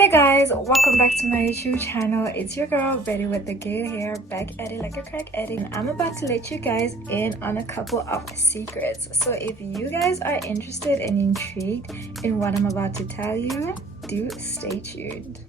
Hey guys, welcome back to my YouTube channel. It's your girl Betty with the good hair, back at it like a crack addict. I'm about to let you guys in on a couple of secrets. So if you guys are interested and intrigued in what I'm about to tell you, do stay tuned.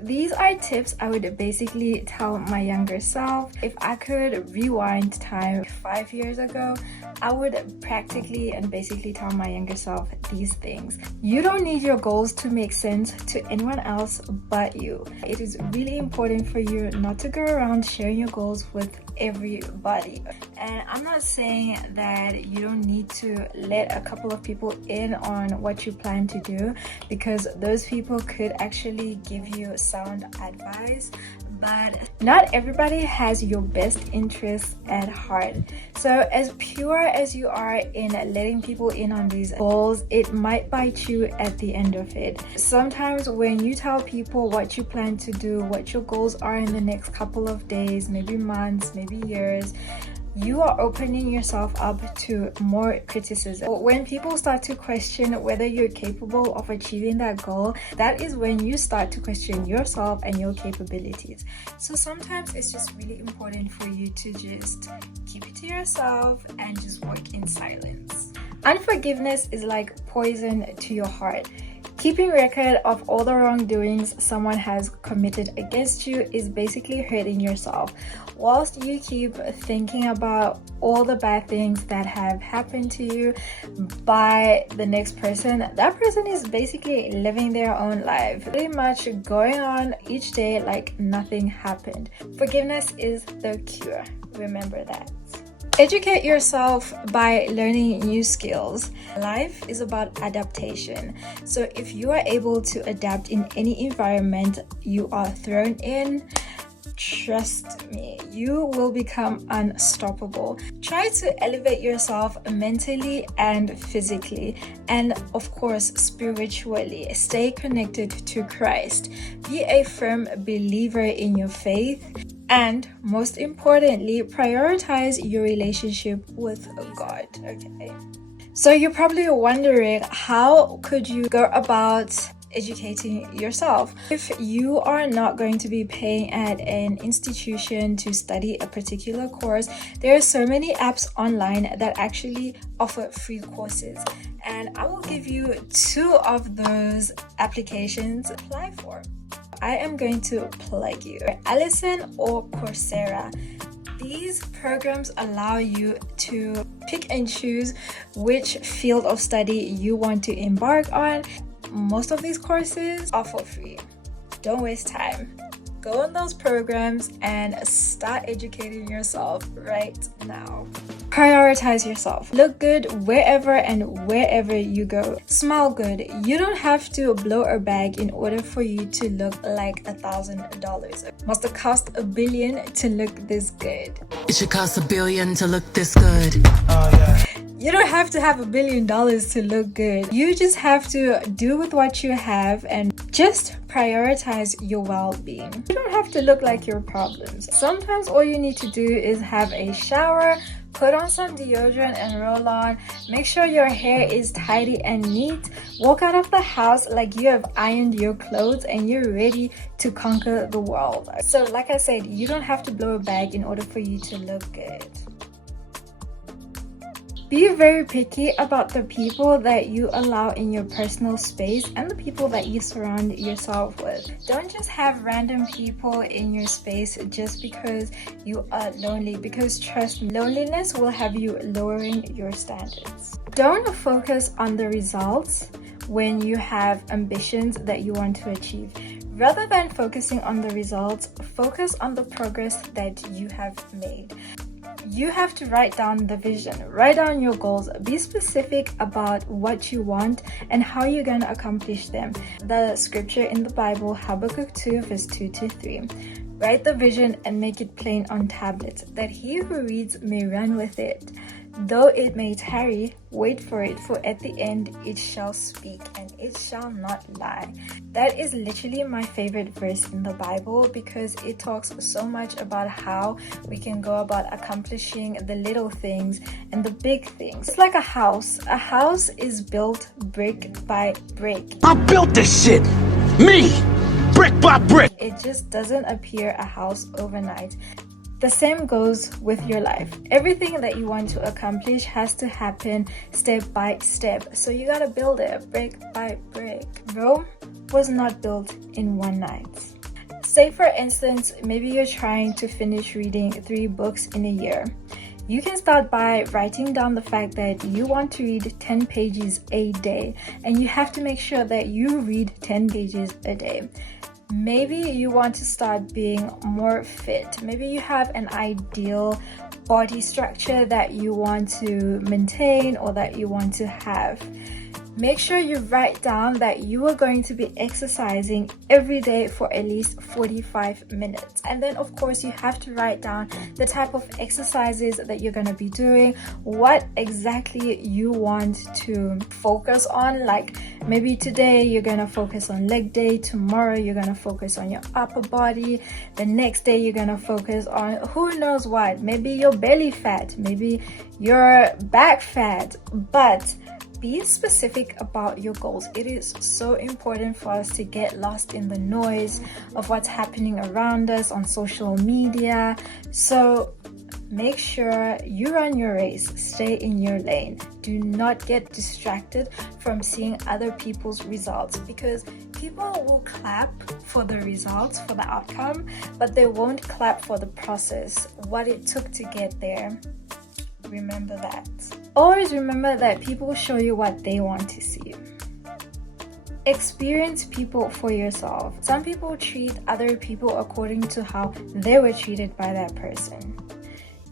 These are tips I would basically tell my younger self. If I could rewind time 5 years ago, I would practically and basically tell my younger self these things. You don't need your goals to make sense to anyone else but you. It is really important for you not to go around sharing your goals with everybody. And I'm not saying that you don't need to let a couple of people in on what you plan to do, because those people could actually give you sound advice, but not everybody has your best interests at heart. So as pure as you are in letting people in on these goals, it might bite you at the end of it. Sometimes when you tell people what you plan to do, what your goals are in the next couple of days, maybe months, maybe years, you are opening yourself up to more criticism. When people start to question whether you're capable of achieving that goal, that is when you start to question yourself and your capabilities. So sometimes it's just really important for you to just keep it to yourself and just work in silence. Unforgiveness is like poison to your heart. Keeping record of all the wrongdoings someone has committed against you is basically hurting yourself. Whilst you keep thinking about all the bad things that have happened to you by the next person, that person is basically living their own life, pretty much going on each day like nothing happened. Forgiveness is the cure. Remember that. Educate yourself by learning new skills. Life is about adaptation. So if you are able to adapt in any environment you are thrown in, trust me, you will become unstoppable. Try to elevate yourself mentally and physically, and of course spiritually. Stay connected to Christ. Be a firm believer in your faith. And most importantly, prioritize your relationship with God. Okay. So you're probably wondering, how could you go about educating yourself? If you are not going to be paying at an institution to study a particular course, there are so many apps online that actually offer free courses. And I will give you 2 of those applications to apply for. I am going to plug you, Allison or Coursera. These programs allow you to pick and choose which field of study you want to embark on. Most of these courses are for free. Don't waste time. Go on those programs and start educating yourself right now. Prioritize yourself. Look good wherever and wherever you go. Smile good. You don't have to blow a bag in order for you to look like $1,000. Must it cost $1 billion to look this good? It should cost $1 billion to look this good. You don't have to have $1 billion to look good. You just have to do with what you have and just prioritize your well-being. You don't have to look like your problems. Sometimes all you need to do is have a shower, put on some deodorant and roll on. Make sure your hair is tidy and neat. Walk out of the house like you have ironed your clothes and you're ready to conquer the world. So like I said, you don't have to blow a bag in order for you to look good. Be very picky about the people that you allow in your personal space and the people that you surround yourself with. Don't just have random people in your space just because you are lonely, because trust me, loneliness will have you lowering your standards. Don't focus on the results when you have ambitions that you want to achieve. Rather than focusing on the results, focus on the progress that you have made. You have to write down the vision, write down your goals, be specific about what you want and how you're going to accomplish them. The scripture in the Bible, Habakkuk 2 verse 2-3. Write the vision and make it plain on tablets, that he who reads may run with it. Though it may tarry, wait for it, for at the end it shall speak and it shall not lie. That is literally my favorite verse in the Bible because it talks so much about how we can go about accomplishing the little things and the big things. It's like a house. A house is built brick by brick. I built this shit! Me! Brick by brick! It just doesn't appear a house overnight. The same goes with your life. Everything that you want to accomplish has to happen step by step. So you gotta build it brick by brick. Rome was not built in one night. Say for instance, maybe you're trying to finish reading 3 books in a year. You can start by writing down the fact that you want to read 10 pages a day, and you have to make sure that you read 10 pages a day. Maybe you want to start being more fit. Maybe you have an ideal body structure that you want to maintain or that you want to have. Make sure you write down that you are going to be exercising every day for at least 45 minutes. And then of course you have to write down the type of exercises that you're going to be doing, what exactly you want to focus on. Like maybe today you're going to focus on leg day, tomorrow you're going to focus on your upper body, the next day you're going to focus on who knows what, maybe your belly fat, maybe your back fat. But be specific about your goals. It is so important for us to get lost in the noise of what's happening around us on social media. So make sure you run your race, stay in your lane. Do not get distracted from seeing other people's results, because people will clap for the results, for the outcome, but they won't clap for the process, what it took to get there. Remember that. Always remember that people show you what they want to see. Experience people for yourself. Some people treat other people according to how they were treated by that person.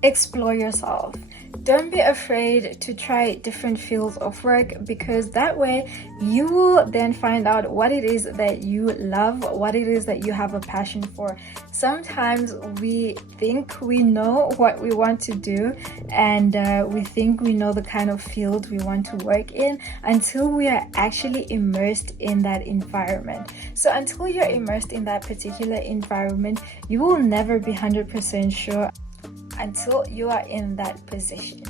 Explore yourself. Don't be afraid to try different fields of work, because that way you will then find out what it is that you love, what it is that you have a passion for. Sometimes we think we know what we want to do, and we think we know the kind of field we want to work in until we are actually immersed in that environment. So until you're immersed in that particular environment, you will never be 100% sure until you are in that position.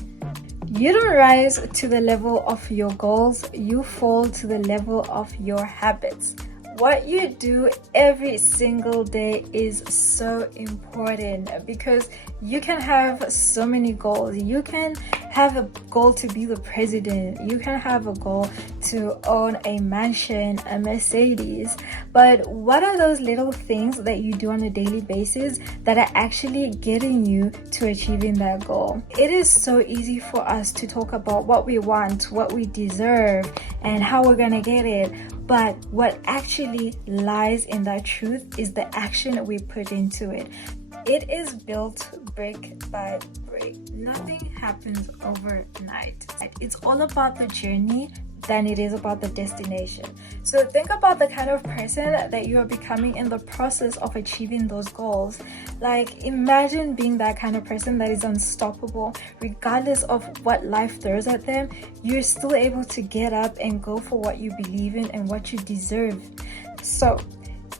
You don't rise to the level of your goals, you fall to the level of your habits. What you do every single day is so important, because you can have so many goals. You can have a goal to be the president. You can have a goal to own a mansion, a Mercedes. But what are those little things that you do on a daily basis that are actually getting you to achieving that goal? It is so easy for us to talk about what we want, what we deserve, and how we're gonna get it. But what actually lies in that truth is the action we put into it. It is built brick by brick. Nothing happens overnight. It's all about the journey than it is about the destination. So think about the kind of person that you are becoming in the process of achieving those goals. Like, imagine being that kind of person that is unstoppable. Regardless of what life throws at them, you're still able to get up and go for what you believe in and what you deserve. So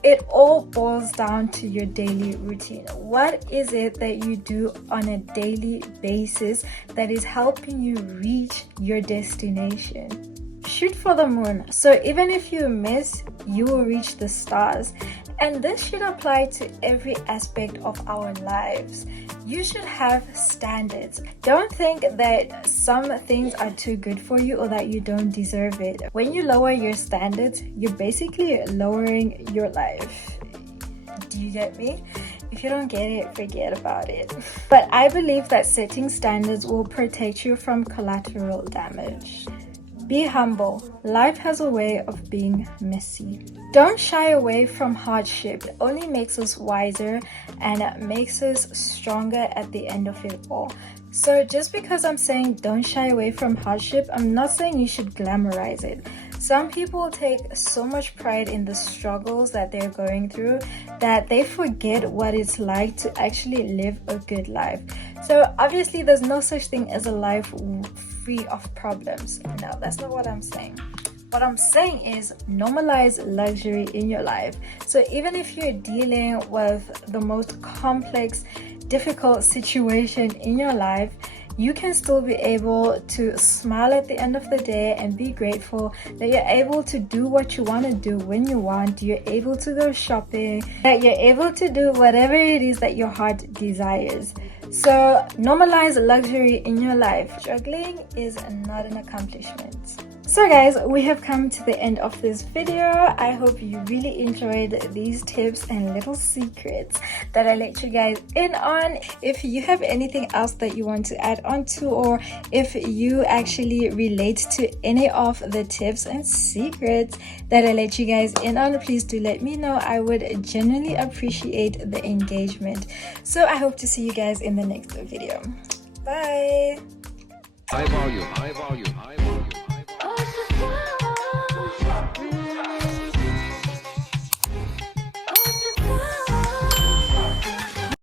it all boils down to your daily routine. What is it that you do on a daily basis that is helping you reach your destination? Shoot for the moon. So even if you miss, you will reach the stars. And this should apply to every aspect of our lives. You should have standards. Don't think that some things are too good for you or that you don't deserve it. When you lower your standards, you're basically lowering your life. Do you get me? If you don't get it, forget about it. But I believe that setting standards will protect you from collateral damage. Be humble. Life has a way of being messy. Don't shy away from hardship. It only makes us wiser and it makes us stronger at the end of it all. So just because I'm saying don't shy away from hardship, I'm not saying you should glamorize it. Some people take so much pride in the struggles that they're going through that they forget what it's like to actually live a good life. So obviously there's no such thing as a life free of problems. No, that's not what I'm saying. What I'm saying is normalize luxury in your life. So even if you're dealing with the most complex, difficult situation in your life, you can still be able to smile at the end of the day and be grateful that you're able to do what you want to do when you want. You're able to go shopping, that you're able to do whatever it is that your heart desires. So normalize luxury in your life. Struggling is not an accomplishment. So guys, we have come to the end of this video. I hope you really enjoyed these tips and little secrets that I let you guys in on. If you have anything else that you want to add on to, or if you actually relate to any of the tips and secrets that I let you guys in on, please do let me know. I would genuinely appreciate the engagement. So I hope to see you guys in the next video. Bye. High volume, high volume, high volume.